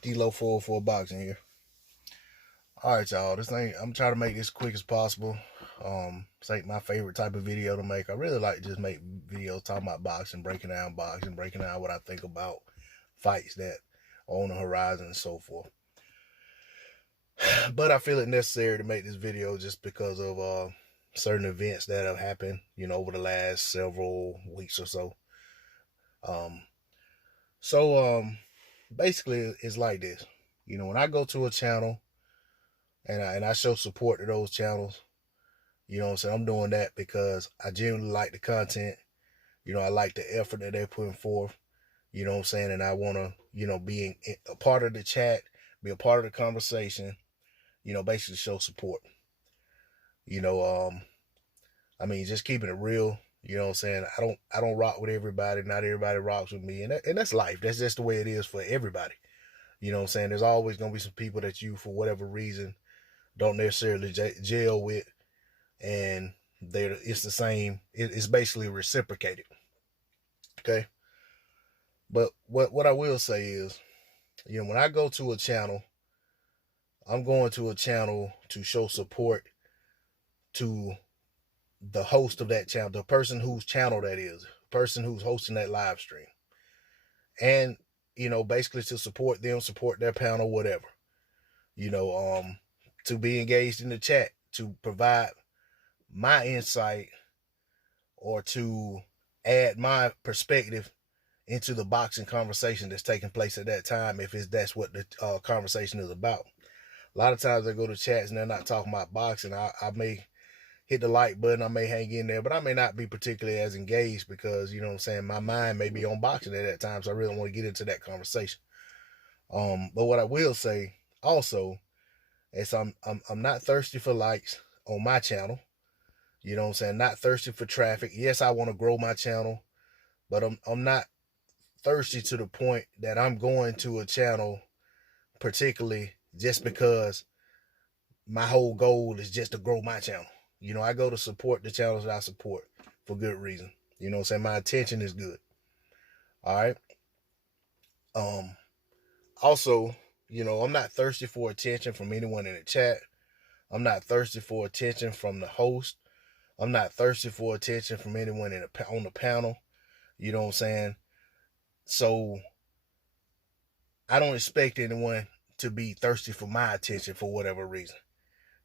D-Lo 404 Boxing here. Alright, y'all. I'm trying to make this quick as possible. This ain't my favorite type of video to make. I really like to just make videos talking about boxing, breaking down what I think about fights that are on the horizon and so forth. But I feel it necessary to make this video just because of certain events that have happened, over the last several weeks or so. Um, so basically it's like this. When I go to a channel and I show support to those channels, what I'm saying? I'm doing that because I genuinely like the content. I like the effort that they're putting forth. What I'm saying? And I want to, be a part of the chat, be a part of the conversation, basically show support. I mean, just keeping it real. What I'm saying? I don't rock with everybody. Not everybody rocks with me. And that's life. That's just the way it is for everybody. What I'm saying? There's always going to be some people that you, for whatever reason, don't necessarily gel with. And it's the same. It's basically reciprocated. Okay. But what I will say is, when I go to a channel, I'm going to a channel to show support to the host of that channel, the person whose channel that is, the person who's hosting that live stream. And, basically to support them, support their panel, whatever. To be engaged in the chat, to provide my insight or to add my perspective into the boxing conversation that's taking place at that time, if that's what the conversation is about. A lot of times I go to chats and they're not talking about boxing. I may hit the like button, I may hang in there, but I may not be particularly as engaged because, what I'm saying, my mind may be on boxing at that time, so I really don't want to get into that conversation. But what I will say also is I'm not thirsty for likes on my channel. What I'm saying? Not thirsty for traffic. Yes, I want to grow my channel, but I'm not thirsty to the point that I'm going to a channel particularly just because my whole goal is just to grow my channel. I go to support the channels that I support for good reason. What I'm saying? My intention is good. All right. Also, I'm not thirsty for attention from anyone in the chat. I'm not thirsty for attention from the host. I'm not thirsty for attention from anyone on the panel. You know what I'm saying? So I don't expect anyone to be thirsty for my attention for whatever reason.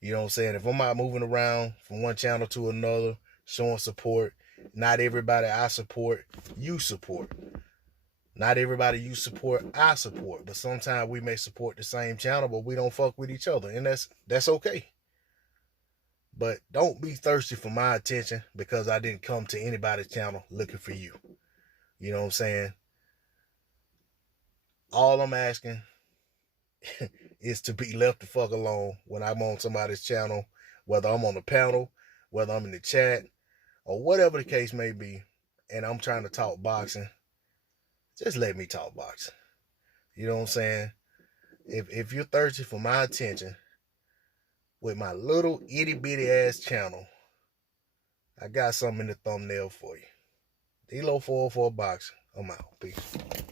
You know what I'm saying? If I'm out moving around from one channel to another, showing support, not everybody I support, you support. Not everybody you support, I support. But sometimes we may support the same channel, but we don't fuck with each other. And that's okay. But don't be thirsty for my attention because I didn't come to anybody's channel looking for you. You know what I'm saying? All I'm asking is to be left the fuck alone when I'm on somebody's channel, whether I'm on the panel, whether I'm in the chat, or whatever the case may be, and I'm trying to talk boxing. Just let me talk boxing. You know what I'm saying? If you're thirsty for my attention with my little itty bitty ass channel, I got something in the thumbnail for you. D-Lo 404 Boxing. I'm out. Peace.